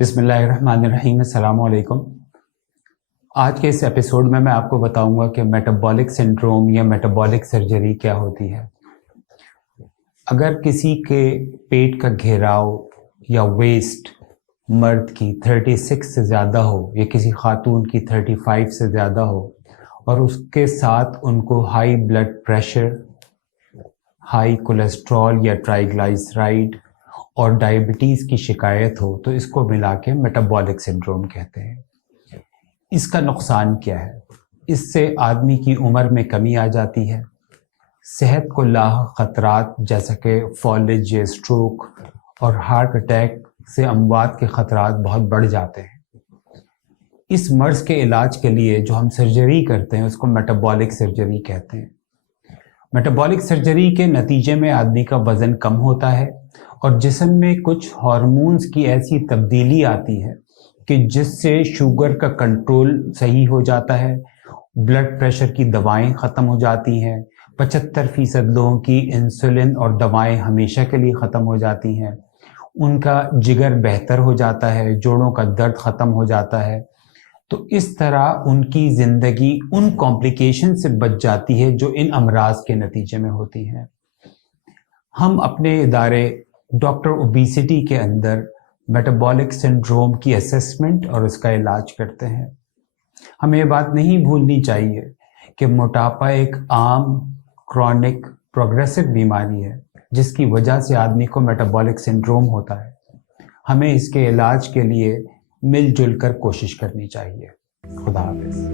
بسم اللہ الرحمن الرحیم، السلام علیکم۔ آج کے اس ایپیسوڈ میں آپ کو بتاؤں گا کہ میٹابولک سنڈروم یا میٹابولک سرجری کیا ہوتی ہے۔ اگر کسی کے پیٹ کا گھیراؤ یا ویسٹ مرد کی 36 سے زیادہ ہو یا کسی خاتون کی 35 سے زیادہ ہو اور اس کے ساتھ ان کو high blood pressure, high cholesterol یا ٹرائیگلائسرائڈ اور ڈائبٹیز کی شکایت ہو تو اس کو ملا کے میٹابولک سنڈروم کہتے ہیں۔ اس کا نقصان کیا ہے؟ اس سے آدمی کی عمر میں کمی آ جاتی ہے، صحت کو لاحق خطرات جیسا کہ فالج یا اسٹروک اور ہارٹ اٹیک سے اموات کے خطرات بہت بڑھ جاتے ہیں۔ اس مرض کے علاج کے لیے جو ہم سرجری کرتے ہیں اس کو میٹابولک سرجری کہتے ہیں۔ میٹابولک سرجری کے نتیجے میں آدمی کا وزن کم ہوتا ہے اور جسم میں کچھ ہارمونز کی ایسی تبدیلی آتی ہے کہ جس سے شوگر کا کنٹرول صحیح ہو جاتا ہے، بلڈ پریشر کی دوائیں ختم ہو جاتی ہیں، 75% لوگوں کی انسولن اور دوائیں ہمیشہ کے لیے ختم ہو جاتی ہیں، ان کا جگر بہتر ہو جاتا ہے، جوڑوں کا درد ختم ہو جاتا ہے۔ تو اس طرح ان کی زندگی ان کمپلیکیشن سے بچ جاتی ہے جو ان امراض کے نتیجے میں ہوتی ہیں۔ ہم اپنے ادارے ڈاکٹر اوبیسٹی کے اندر میٹابولک سنڈروم کی اسیسمنٹ اور اس کا علاج کرتے ہیں۔ ہمیں یہ بات نہیں بھولنی چاہیے کہ موٹاپا ایک عام کرونک پروگریسو بیماری ہے جس کی وجہ سے آدمی کو میٹابولک سنڈروم ہوتا ہے۔ ہمیں اس کے علاج کے لیے مل جل کر کوشش کرنی چاہیے۔ خدا حافظ۔